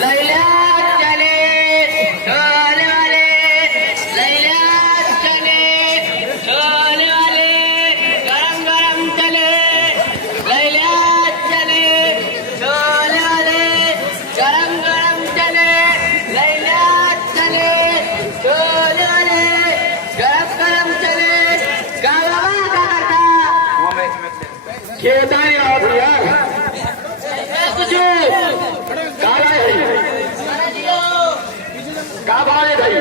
लैला चले ढोल वाले, लैला चले ढोल वाले, गरम गरम चले लैला चले ढोल वाले, गरम गरम चले लैला चले ढोल वाले, गरम गरम चले। गावा का करता खेताई आप यार कुछ काला है का भाई भाई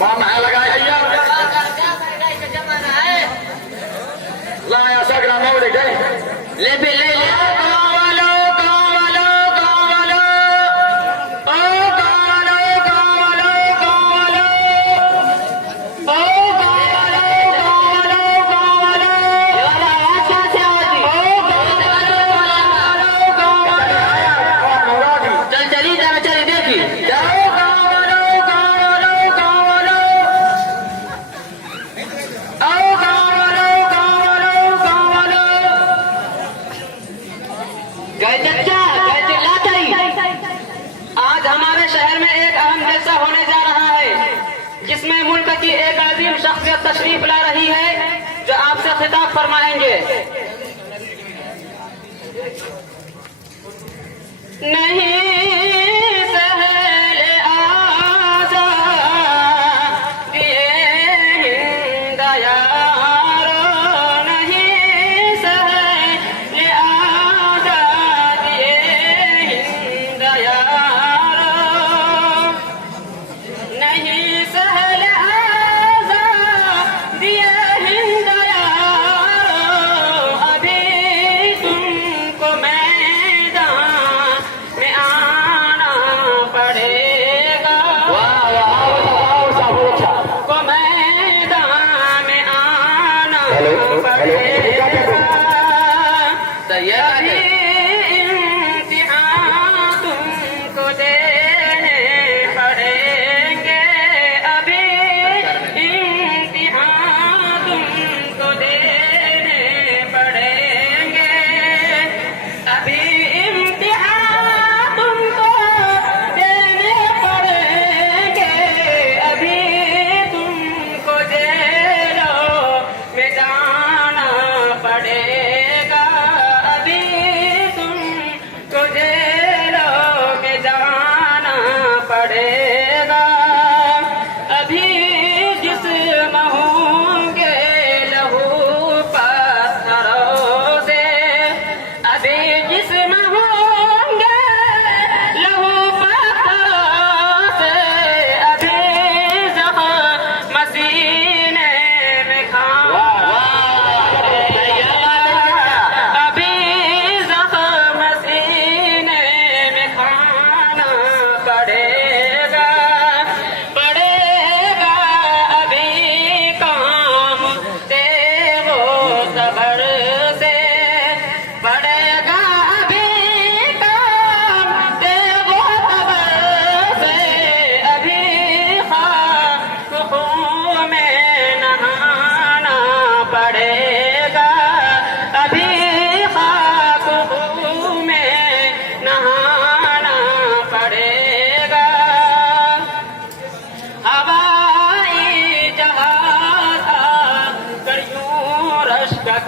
बाम है लगाए भैया ला ऐसा ग्राम में देखे ले भी ले आज हमारे शहर में एक अहम जलसा होने जा रहा है जिसमें मुल्क की एक अजीम शख्सियत तशरीफ ला रही है जो आपसे खिताब फरमाएंगे। नहीं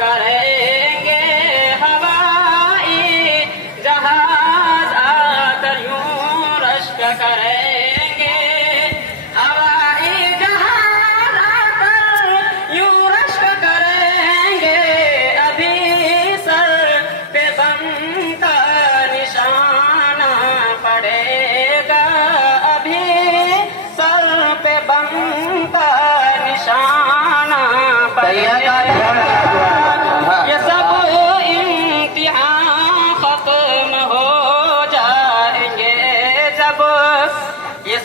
करेंगे हवाई जहाज आकर यूं रश्क करेंगे, हवाई जहाज आकर यूं रश्क करेंगे। अभी सर पे बम का निशाना पड़ेगा, अभी सर पे बम का निशाना पड़ेगा।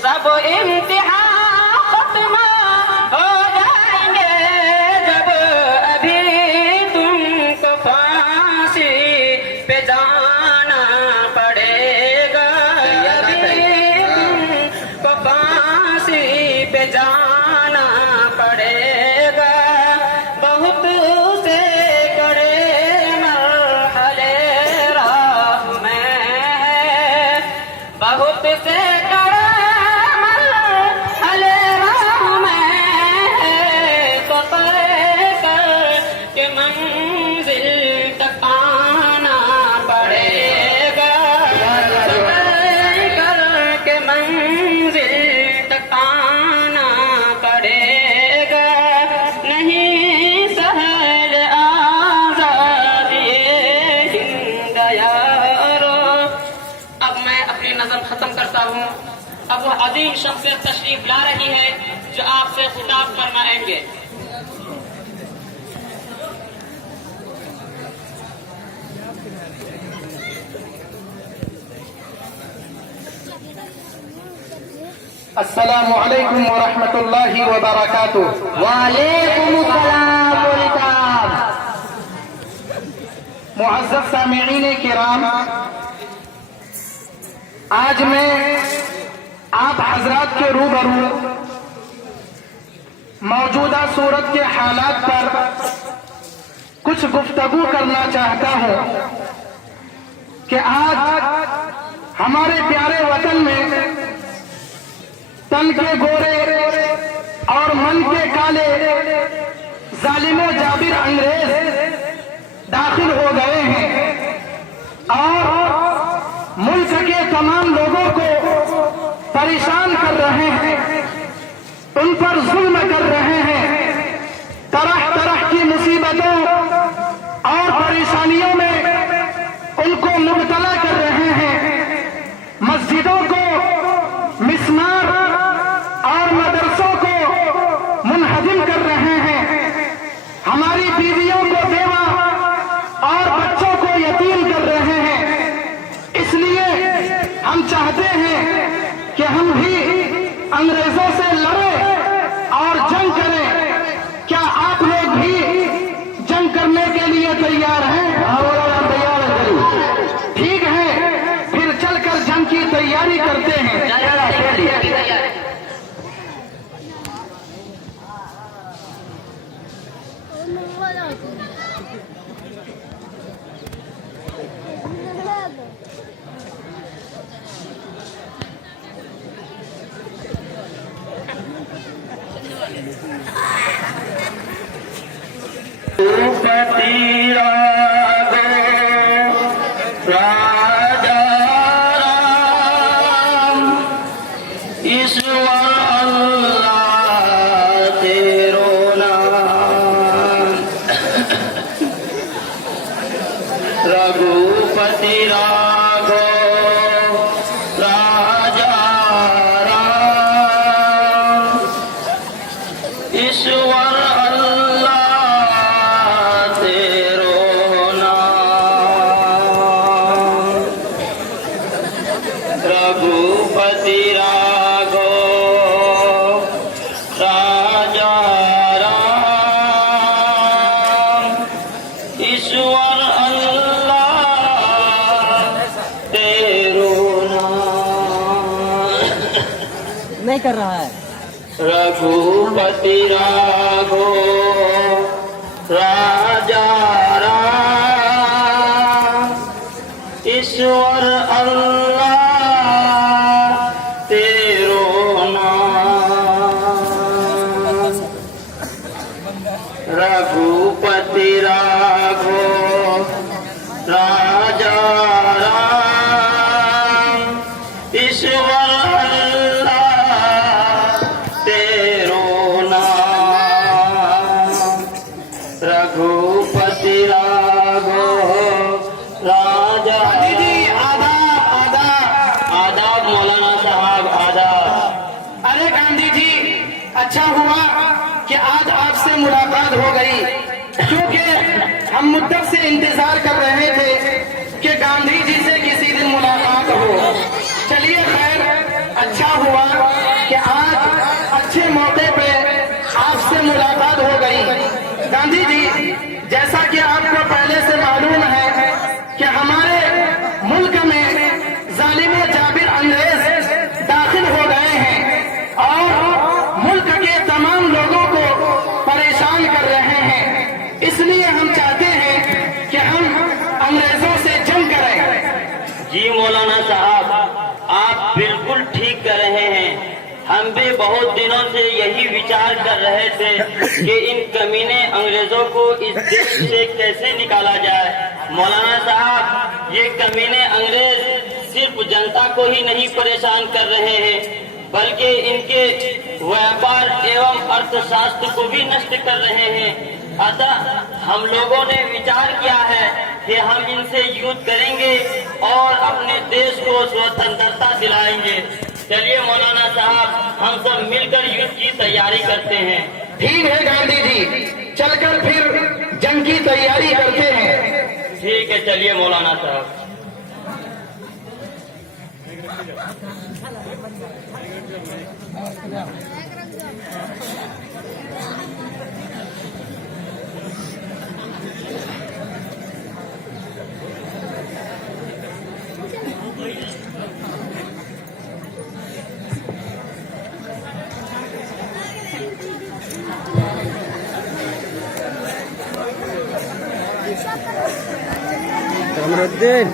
सब इम्तिहान खत्म हो जाएंगे जब अभी तुमको फांसी पे जाना पड़ेगा, अभी तुमको फांसी पे जाना पड़ेगा। बहुत से कड़े मरहले राह में है, से कड़ा मरहले राह में तो तय कर के मंजिल तक आना पड़ेगा, तय कर के मंजिल तक आना पड़ेगा, नहीं सहज आजादी हिंद यारो। अब मैं अपनी नज़म खत्म करता हूँ। अब वह अजीम शख्सियत तशरीफ ला रही है जो आपसे खिताब फरमाएंगे। अस्सलामु अलैकुम व रहमतुल्लाहि व बरकातुहू। वालेकुम अस्सलाम व इकराम। मुअज़्ज़ज़ सामिईन किराम, आज मैं आप हजरात के रूबरू मौजूदा सूरत के हालात पर कुछ गुफ्तगू करना चाहता हूं कि आज हमारे प्यारे वतन में तन के गोरे और मन के काले जालिमो जाबिर अंग्रेज दाखिल हो गए हैं और मुल्क के तमाम लोगों को परेशान कर रहे हैं, उन पर जुल्म कर रहे हैं, तरह तरह की मुसीबतों और परेशानियों में उनको मुब्तला कर रहे हैं। मस्जिदों को मिस्मार और मदरसों को मुनहदिम कर रहे हैं, हमारी बीवियों को बेवा और बच्चों को यतीम कर रहे हैं। इसलिए हम चाहते हैं कि हम भी अंग्रेजों से लड़ें और जंग करें। क्या आप लोग भी जंग करने के लिए तैयार हैं? तैयार हैं। ठीक है, फिर चलकर जंग की तैयारी करते हैं। रघुपति राघो राजा राम, ईश्वर अल्लाह तेरो नाम। रघुपति राघो राजा राम, ईश्वर नहीं कर रहा है। रघुपति राघो राजा राम, ईश्वर अल्लाह तेरो नाम। रघुपति राघो राजा राम, ईश्वर रघुपति राघो राजा। दीदी आदाब आदाब आदाब मौलाना साहब आदाब। अरे गांधी जी, अच्छा हुआ कि आज आपसे मुलाकात हो गई, क्योंकि हम मुद्दत से इंतजार कर रहे थे कि गांधी जी से किसी दिन मुलाकात हो। चलिए खैर, अच्छा हुआ कि आज अच्छे मौके पे आपसे मुलाकात हो गई। गांधी जी, जैसा कि आपको पहले से मालूम है कि हमारे मुल्क में जालिम जाबिर अंग्रेज दाखिल हो गए हैं और मुल्क के तमाम लोगों को परेशान कर रहे हैं। इसलिए हम चाहते हैं कि हम अंग्रेजों से जंग करें। जी मौलाना साहब, आप बिल्कुल हम भी बहुत दिनों से यही विचार कर रहे थे कि इन कमीने अंग्रेजों को इस देश से कैसे निकाला जाए। मौलाना साहब, ये कमीने अंग्रेज सिर्फ जनता को ही नहीं परेशान कर रहे हैं, बल्कि इनके व्यापार एवं अर्थशास्त्र को भी नष्ट कर रहे हैं। अतः हम लोगों ने विचार किया है कि हम इनसे युद्ध करेंगे और अपने देश को स्वतंत्रता दिलाएंगे। चलिए मौलाना साहब, हम सब मिलकर युद्ध की तैयारी करते हैं। ठीक है गांधी जी, चलकर फिर जंग की तैयारी करते हैं। ठीक है, चलिए मौलाना साहब। कमरुद्दीन